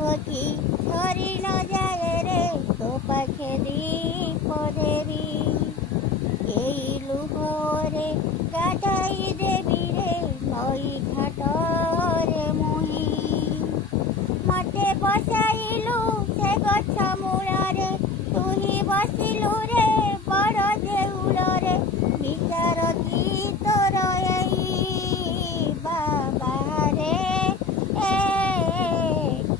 की झरी न जाए रे तो पाखे दीप देवी एई लुहरे गाधाई देवी रे नई घाट रे मुही मते बसाइलु से गछ मूଳରେ तू ही बसिलु रे बड़ देउଳରେ विचार की तोर एई बाबा रे ए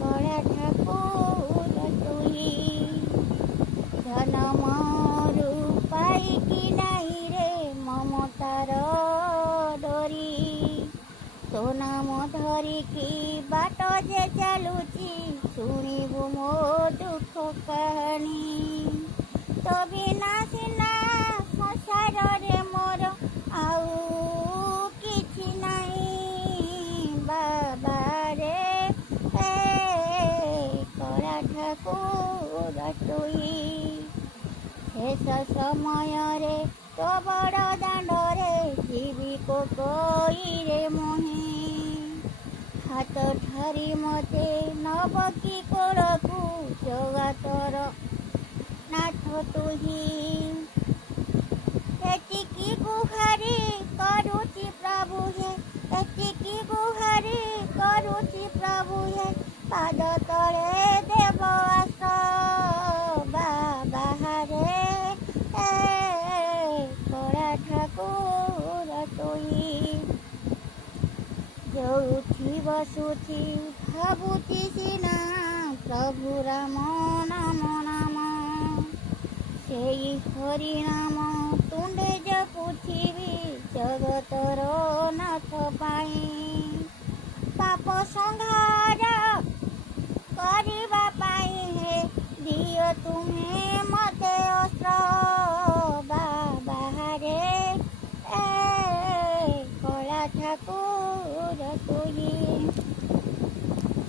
कळा ठाकुर तुही जनमरु पाइकी नाही रे ममतार डोरी तो नाम धरिकी बाट जे चालुची शुणिबु मो दुख कहानी तो बिना सिना संसार रे मोर आउ किछि नाही बाबा रे ए कळा ठाकुर तुई शेष समय रे तो बड़ दांड रे जीवी को कोई रे मोही हाथ ठारी मते नबकी कोड़कू जगातर नाथ तुही एतिकी गुहारी करुची प्रभु हे एतिकी गुहारी करुची प्रभु हे पाद तले देव आस बाबा रे कळा ठाकुर तुही जोउठी बसुची भाबुची सिना प्रभु राम नाम नाम सेई हरि नाम तुंडे जपुथिबी जगत